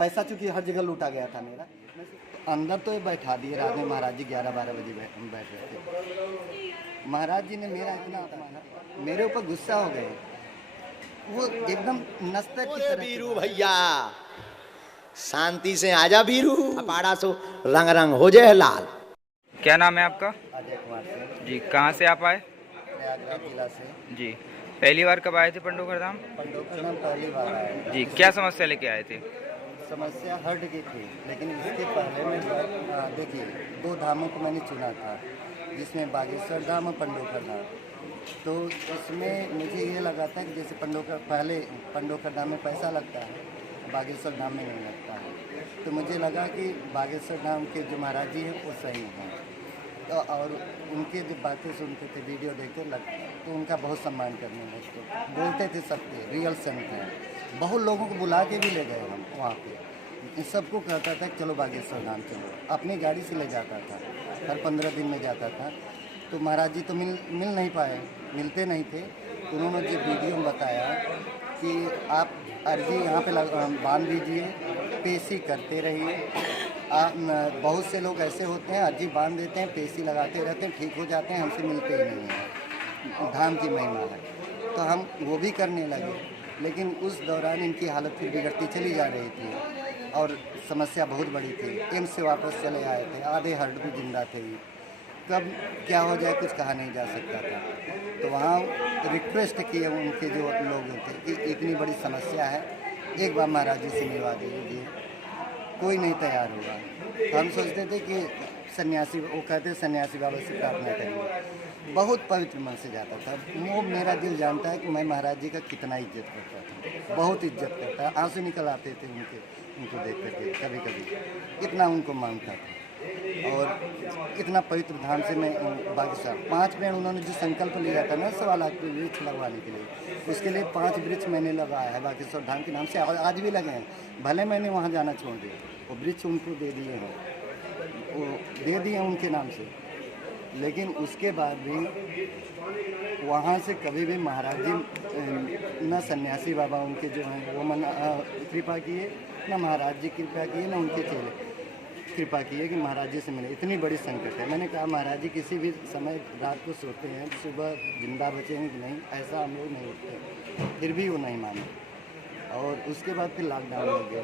पैसा चूंकि हर जगह लूटा गया था मेरा। अंदर तो ये बैठा दिए रात में, महाराज जी 11-12 बजे बैठ रहे थे। महाराज जी ने मेरा इतना अपमाना, मेरे ऊपर गुस्सा हो गए, वो एकदम नस्तर की तरह। बीरू भैया शांति से आजा बीरू, पाड़ा सो रंग रंग हो जाए लाल। क्या नाम है आपका? अजय कुमार सिंह, जी, कहाँ से आप आए? प्रयागराज जिला से। जी, पहली बार कब आए थे पंडोखर धाम? पंडोखर धाम पहली बार आया। जी, क्या समस्या लेके आए थे? समस्या हर्ट की थी, लेकिन इसके पहले में देखिए 2 धामों को मैंने चुना था, जिसमें बागेश्वर धाम और पंडोखर धाम। तो उसमें मुझे ये लगा था कि जैसे पंडोखर धाम में पैसा लगता है, बागेश्वर धाम में नहीं लगता है। तो मुझे लगा कि बागेश्वर धाम के जो महाराज जी हैं वो सही हैं, तो और उनके जो बातें सुनते थे, वीडियो देखते तो उनका बहुत सम्मान करने लगते, बोलते थे सबके रियल संत हैं। बहुत लोगों को बुला के भी ले गए हम वहाँ पे, सबको कहता था चलो बागेश्वर धाम चलो, अपनी गाड़ी से ले जाता था, हर 15 दिन में जाता था। तो महाराज जी तो मिल नहीं पाए, मिलते नहीं थे। उन्होंने जो वीडियो में बताया कि आप अर्जी यहाँ पे बांध दीजिए, पेशी करते रहिए। बहुत से लोग ऐसे होते हैं अर्जी बांध देते हैं, पेशी लगाते रहते हैं, ठीक हो जाते हैं, हमसे मिलते ही नहीं हैं। धाम की महिमा है, तो हम वो भी करने लगे। लेकिन उस दौरान इनकी हालत फिर बिगड़ती चली जा रही थी और समस्या बहुत बड़ी थी। एम्स से वापस चले आए थे, आधे हर्ट भी जिंदा थे। कब क्या हो जाए कुछ कहा नहीं जा सकता था। तो वहाँ रिक्वेस्ट किए उनके जो लोग थे कि इतनी बड़ी समस्या है, एक बार महाराज जी से मिलवा दीजिए। कोई नहीं तैयार होगा। हम सोचते थे कि सन्यासी, वो कहते सन्यासी बाबा से प्रार्थना करेंगे। बहुत पवित्र मन से जाता था। वो मेरा दिल जानता है कि मैं महाराज जी का कितना इज्जत करता था, बहुत इज्जत करता। आंसू निकल आते थे उनको देख करके, कभी कभी इतना उनको मानता था। और इतना पवित्र धाम से मैं बागेश्वर 5 पेड़ उन्होंने जो संकल्प लिया था ना 1.25 लाख वृक्ष लगवाने के लिए, उसके लिए 5 वृक्ष मैंने लगाया है बागेश्वर धाम के नाम से, और आज भी लगे हैं। भले मैंने वहाँ जाना छोड़ दिया, वो वृक्ष उनको दे दिए हैं, वो दे दिए उनके नाम से। लेकिन उसके बाद भी वहाँ से कभी भी महाराज जी न सन्यासी बाबा उनके जो हैं वो कृपा किए, न महाराज जी कृपा किए, न उनके चेले कृपा किए कि महाराज जी से मिले। इतनी बड़ी संकट है। मैंने कहा महाराज जी किसी भी समय रात को सोते हैं, सुबह जिंदा बचेंगे कि नहीं, ऐसा हम लोग नहीं उठते। फिर भी वो नहीं माने और उसके बाद फिर लॉकडाउन लग गया।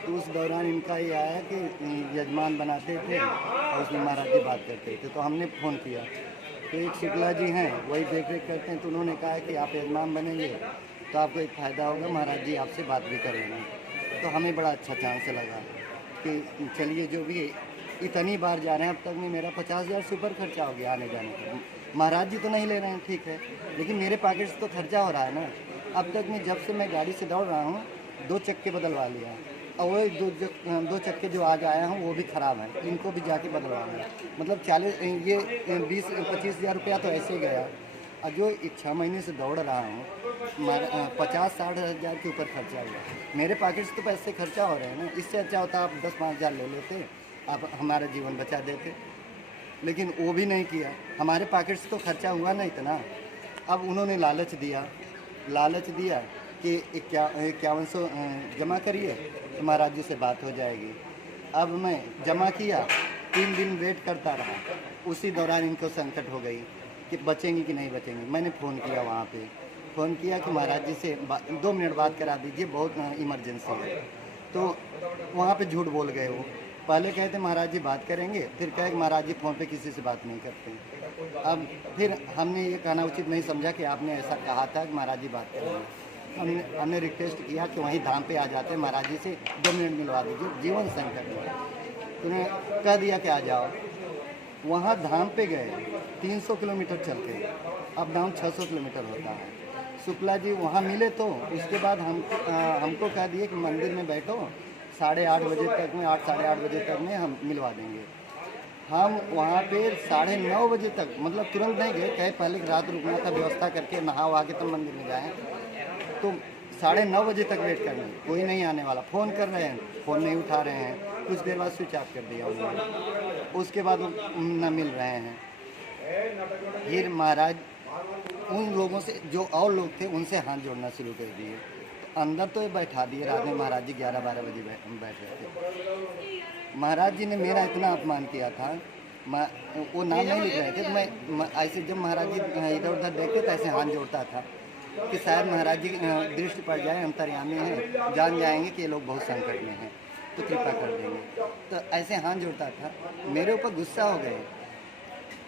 तो उस दौरान इनका ये आया कि यजमान बनाते थे और उसमें महाराज जी बात करते थे। तो हमने फ़ोन किया, तो एक शुक्ला जी हैं वही देख रेख करते हैं। तो उन्होंने कहा कि आप यजमान बनेंगे तो आपको एक फ़ायदा होगा, महाराज जी आपसे बात भी करेंगे। तो हमें बड़ा अच्छा चांस लगा कि चलिए जो भी इतनी बार जा रहे हैं, अब तक में मेरा 50,000 से ऊपर खर्चा हो गया आने जाने का। महाराज जी तो नहीं ले रहे हैं, ठीक है, लेकिन मेरे पॉकेट से तो खर्चा हो रहा है ना। अब तक में जब से मैं गाड़ी से दौड़ रहा हूँ 2 चक्के बदलवा लिया, और वो 2 चक्के जो आज आया हूँ वो भी ख़राब हैं, इनको भी जाके बदलवाना है। मतलब 20-25 हज़ार रुपया तो ऐसे गया। और जो 6 महीने से दौड़ रहा हूँ 50-60 हज़ार के ऊपर खर्चा हुआ। मेरे पॉकेट से तो पैसे खर्चा हो रहे हैं ना। इससे अच्छा होता आप 10-5 हज़ार ले लेते, आप हमारा जीवन बचा देते, लेकिन वो भी नहीं किया। हमारे पॉकेट से तो खर्चा हुआ ना इतना। अब उन्होंने लालच दिया कि 5100 जमा करिए तो महाराज जी से बात हो जाएगी। अब मैं जमा किया, 3 दिन वेट करता रहा। उसी दौरान इनको संकट हो गई कि बचेंगी कि नहीं बचेंगी। मैंने फ़ोन किया, वहाँ पे फ़ोन किया कि महाराज जी से 2 मिनट बात करा दीजिए, बहुत इमरजेंसी है। तो वहाँ पे झूठ बोल गए वो। पहले कहते महाराज जी बात करेंगे, फिर कहे कि महाराज जी फ़ोन पे किसी से बात नहीं करते। अब फिर हमने ये कहना उचित नहीं समझा कि आपने ऐसा कहा था कि महाराज जी बात करेंगे। हमने रिक्वेस्ट किया कि वहीं धाम पे आ जाते, महाराज जी से 2 मिनट मिलवा दीजिए, जीवन संकट में। उन्होंने कह दिया कि आ जाओ। वहाँ धाम पे गए, 300 किलोमीटर चल के, अप डाउन 600 किलोमीटर होता है। शुक्ला जी वहाँ मिले, तो उसके बाद हमको कह दिए कि मंदिर में बैठो, 8:30 बजे तक में 8 साढ़े 8 बजे तक में हम मिलवा देंगे। हम वहाँ पे 9:30 बजे तक, मतलब तुरंत नहीं गए, कहे पहले रात रुकना था, व्यवस्था करके नहा वहा के तब मंदिर में जाएँ। तो 9:30 बजे तक वेट करना, कोई नहीं आने वाला। फ़ोन कर रहे हैं, फ़ोन नहीं उठा रहे हैं। कुछ देर बाद स्विच ऑफ कर दिया उन्होंने। उसके बाद न मिल रहे हैं। फिर महाराज उन लोगों से, जो और लोग थे, उनसे हाथ जोड़ना शुरू कर दिए। अंदर तो ये बैठा दिए, रात में महाराज जी 11-12 बजे बैठ रहे थे। महाराज जी ने मेरा इतना अपमान किया था, वो नाम नहीं लिख रहे थे, तो मैं ऐसे जब महाराज जी इधर उधर देखते तो ऐसे हाथ जोड़ता था कि शायद महाराज जी दृष्टि पड़ जाए, अंतर्यामी हैं, जान जाएंगे कि ये लोग बहुत संकट में हैं तो कृपा कर देंगे। तो ऐसे हाथ जोड़ता था, मेरे ऊपर गुस्सा हो गए।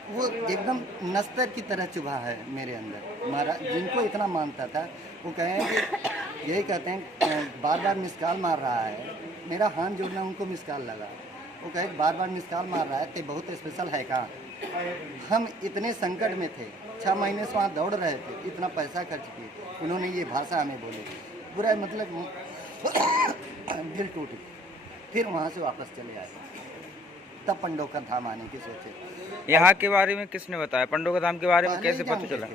वो एकदम नस्तर की तरह चुभा है मेरे अंदर। महाराज जिनको इतना मानता था वो कहें कि यही कहते हैं बार बार मिसकाल मार रहा है, मेरा हाथ जोड़ना उनको मिसकाल लगा। वो कहे बार बार मिसकाल मार रहा है तो बहुत स्पेशल है का। हम इतने संकट में थे, 6 महीने से वहाँ दौड़ रहे थे, इतना पैसा खर्च किए, उन्होंने ये भाषा हमें बोली, बुरा मतलब दिल टूट गया। फिर वहाँ से वापस चले आए, तब पंडोकर धाम आने की सोचे। यहाँ के बारे में किसने बताया? पंडोकर धाम के बारे में पहले कैसे ही पता जानते चला? थे।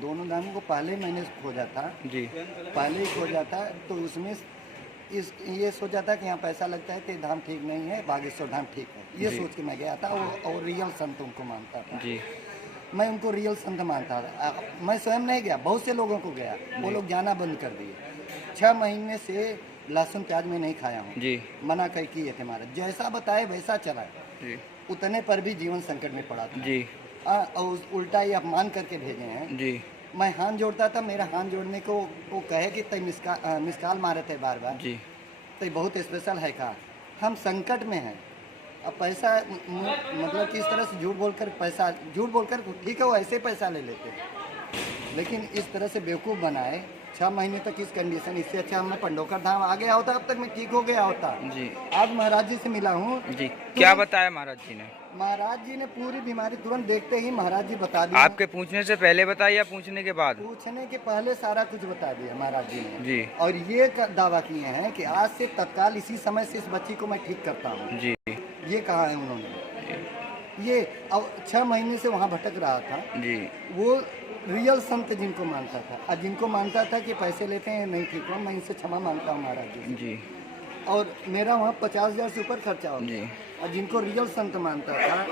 दोनों धामों को पहले मैंने खोजा था जी। पहले ही खोजा था, तो उसमें ये सोचा था कि यहाँ पैसा लगता है तो ये धाम ठीक नहीं है, बागेश्वर धाम ठीक है, ये जी। सोच के मैं गया था। और रियल संत उनको मानता था, जी। मैं उनको रियल संत मानता था। मैं स्वयं नहीं गया, बहुत से लोगों को गया, वो लोग जाना बंद कर दिए। 6 महीने से लहसुन प्याज में नहीं खाया हूँ, जी। मना कर किए थे महाराज, जैसा बताए वैसा चला। जी। उतने पर भी जीवन संकट में पड़ा था। जी। और उल्टा ये अपमान करके भेजे हैं। जी। मैं हाथ जोड़ता था, मेरा हाथ जोड़ने को वो कहे कि तय मिसकाल मारे थे बार बार, जी। तो बहुत स्पेशल है का। हम संकट में हैं, अब पैसा मतलब कि इस तरह से झूठ बोलकर ठीक है वो ऐसे पैसा ले लेते, लेकिन इस तरह से बेवकूफ़ बनाए। 6 महीने तक इस कंडीशन, इससे अच्छा मैं पंडोकर धाम आ गया होता, अब तक मैं ठीक हो गया होता। जी। आज महाराज जी से मिला हूँ। जी। क्या बताया महाराज जी ने? महाराज जी ने पूरी बीमारी तुरंत देखते ही महाराज जी बता दिया। आपके पूछने से पहले बताया या पूछने के बाद? पूछने के पहले सारा कुछ बता दिया महाराज जी ने। जी। और ये दावा किए हैं कि आज से तत्काल इसी समय से इस बच्ची को मैं ठीक करता हूँ। जी। ये कहा है उन्होंने। ये अब 6 महीने से वहाँ भटक रहा था। जी। वो रियल संत जिनको मानता था, और जिनको मानता था कि पैसे लेते हैं नहीं ठीक हो, मैं इनसे क्षमा मांगता हूँ महाराज जी से। जी। और मेरा वहाँ 50,000 से ऊपर खर्चा हो जी। गया। और जिनको रियल संत मानता था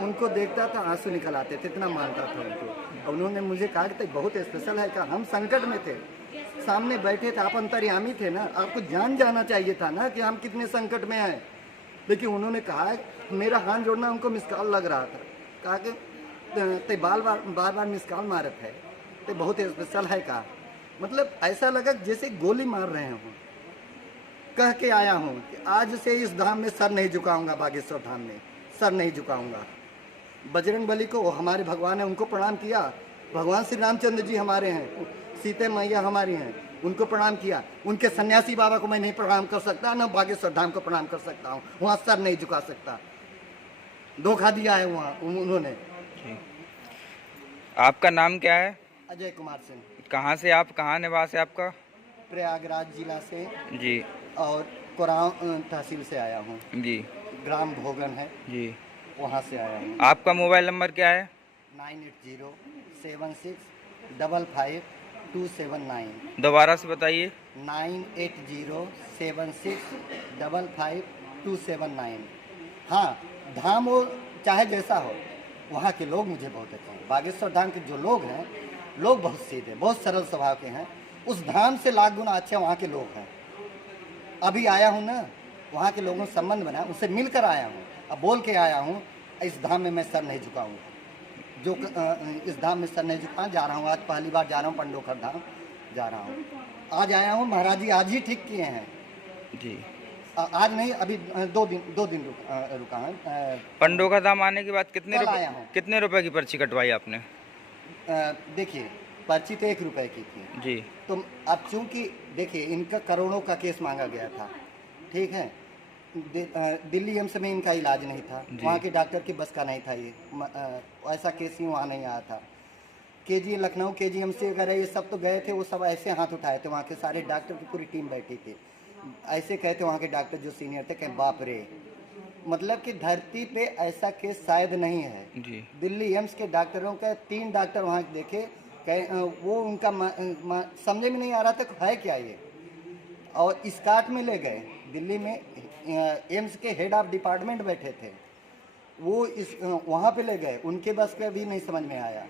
उनको देखता था आंसू निकल आते थे, इतना मानता था उनको। और उन्होंने मुझे कहा कि बहुत स्पेशल है, कहा हम संकट में थे, सामने बैठे थे, आप अंतर्यामी थे ना, आपको जान जाना चाहिए था ना कि हम कितने संकट में हैं। लेकिन उन्होंने कहा, मेरा हाथ जोड़ना उनको मिसकाल लग रहा था, कहा कि ते बार बार मिसकाल मारत है, तो बहुत स्पेशल है का। मतलब ऐसा लगा जैसे गोली मार रहे हों। कह के आया हूँ कि आज से इस धाम में सर नहीं झुकाऊंगा, बागेश्वर धाम में सर नहीं झुकाऊंगा। बजरंग बली को हमारे भगवान है, उनको प्रणाम किया। भगवान श्री रामचंद्र जी हमारे हैं, सीते मैया हमारी हैं, उनको प्रणाम किया। उनके सन्यासी बाबा को मैं नहीं प्रणाम कर सकता, न बागेश्वर धाम को प्रणाम कर सकता हूँ, वहाँ सर नहीं झुका सकता। धोखा दिया है वहाँ उन्होंने। आपका नाम क्या है? अजय कुमार सिंह। कहाँ से आप, कहाँ निवास है आपका? प्रयागराज जिला से जी। और कोरांव तहसील से आया हूँ। जी। ग्राम भोगन है, जी। वहाँ से आया हूँ। आपका मोबाइल नंबर क्या है? 9807655279। दोबारा से बताइए। 9807555279। हाँ, धाम हो चाहे जैसा हो, वहाँ के लोग मुझे बहुत अच्छे हैं। बागेश्वर धाम के जो लोग हैं, लोग बहुत सीधे, बहुत सरल स्वभाव के हैं। उस धाम से लाख गुना अच्छे वहाँ के लोग हैं। अभी आया हूँ ना, वहाँ के लोगों से संबंध बनाया, उनसे मिलकर आया हूँ, अब बोल के आया हूँ इस धाम में मैं सर नहीं झुकाऊंगा। जो इस धाम में सर नहीं झुका, जा रहा हूँ, आज पहली बार जा रहा हूँ पंडोकर धाम जा रहा हूँ। आज आया हूँ, महाराज जी आज ही ठीक किए हैं जी। आज नहीं, अभी 2 दिन रुका है। पंडोकर धाम आने के बाद आया हूँ। कितने रुपए की पर्ची कटवाई आपने? देखिए, पर्ची तो 1 रुपए की थी जी। तो अब चूंकि देखिए इनका करोड़ों का केस मांगा गया था, ठीक है। दिल्ली एम्स में इनका इलाज नहीं था, वहाँ के डॉक्टर की बस का नहीं था, ये ऐसा केस ही वहाँ नहीं आया था। लखनऊ KGM से वगैरह ये सब तो गए थे, वो सब ऐसे हाथ उठाए थे, वहाँ के सारे डॉक्टर की पूरी टीम बैठी थी। ऐसे कहते वहाँ के डॉक्टर जो सीनियर थे, कहें बाप रे, मतलब कि धरती पे ऐसा केस शायद नहीं है जी। दिल्ली एम्स के डॉक्टरों का 3 डॉक्टर वहाँ देखे, वो उनका समझ में नहीं आ रहा था है क्या ये, और स्काट में ले गए। दिल्ली में एम्स के हेड ऑफ डिपार्टमेंट बैठे थे, वो वहाँ पे ले गए, उनके बस का भी नहीं समझ में आया।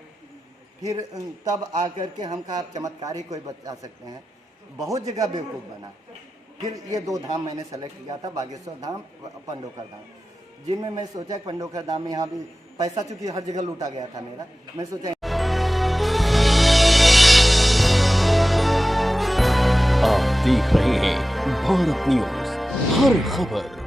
फिर तब आकर के हम कहा आप चमत्कार ही कोई बता सकते हैं, बहुत जगह बेवकूफ़ बना। फिर ये 2 धाम मैंने सेलेक्ट किया था, बागेश्वर धाम, पंडोकर धाम, जिनमें मैं सोचा पंडोकर धाम में यहाँ भी पैसा चूँकि हर जगह लूटा गया था मेरा, मैं सोचा। आप देख रहे हैं भारत न्यूज, हर खबर